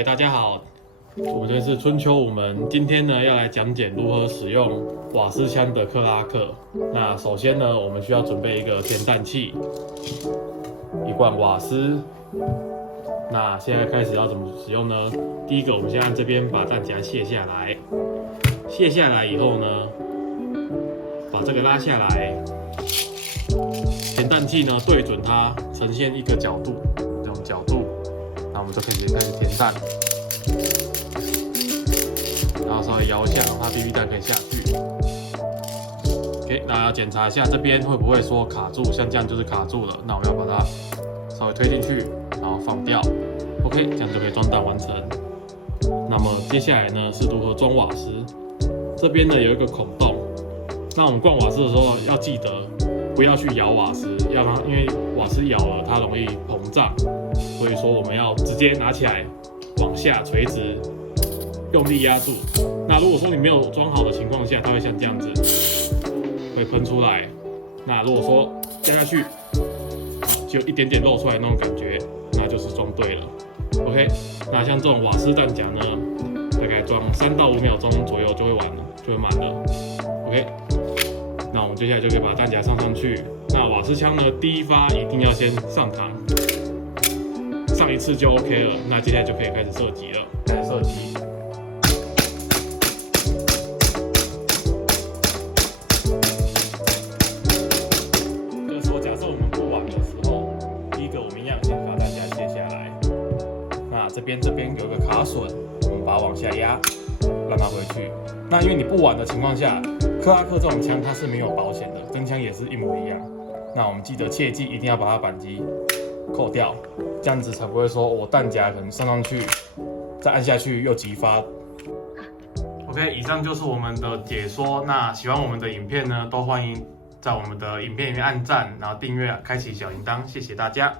OK， 大家好，我们这是春秋五门，今天呢要来讲解如何使用瓦斯枪的克拉克。那首先呢，我们需要准备一个填弹器，一罐瓦斯。那现在开始要怎么使用呢？第一个，我们先按这边把弹夹卸下来，卸下来以后呢，把这个拉下来，填弹器呢对准它，呈现一个角度，这种角度。那我们就可以开始填弹，然后稍微摇一下，让它 BB 弹可以下去。OK， 那要检查一下这边会不会说卡住，像这样就是卡住了。那我们要把它稍微推进去，然后放掉。OK， 这样就可以装弹完成。那么接下来呢是如何装瓦斯？这边呢有一个孔洞，那我们灌瓦斯的时候要记得不要去摇瓦斯，要让因为瓦斯摇了它容易膨胀。所以说我们要直接拿起来，往下垂直，用力压住。那如果说你没有装好的情况下，它会像这样子，会喷出来。那如果说压下去，就一点点露出来那种感觉，那就是装对了。OK， 那像这种瓦斯弹夹呢，大概装3到5秒钟左右就会完了，就会满了。OK， 那我们接下来就可以把弹夹上去。那瓦斯枪呢，第一发一定要先上膛。上一次就 OK 了，那接下来就可以开始射击了。开始射击。这时候假设我们不玩的时候，第一个我们一样先把弹夹卸下来。那这边有个卡榫，我们把它往下压，让它回去。那因为你不玩的情况下，克拉克这种枪它是没有保险的，真枪也是一模一样。那我们记得切记一定要把它扳机扣掉，这样子才不会说我弹夹可能上去，再按下去又急发。OK， 以上就是我们的解说。那喜欢我们的影片呢，都欢迎在我们的影片里面按赞，然后订阅，开启小铃铛，谢谢大家。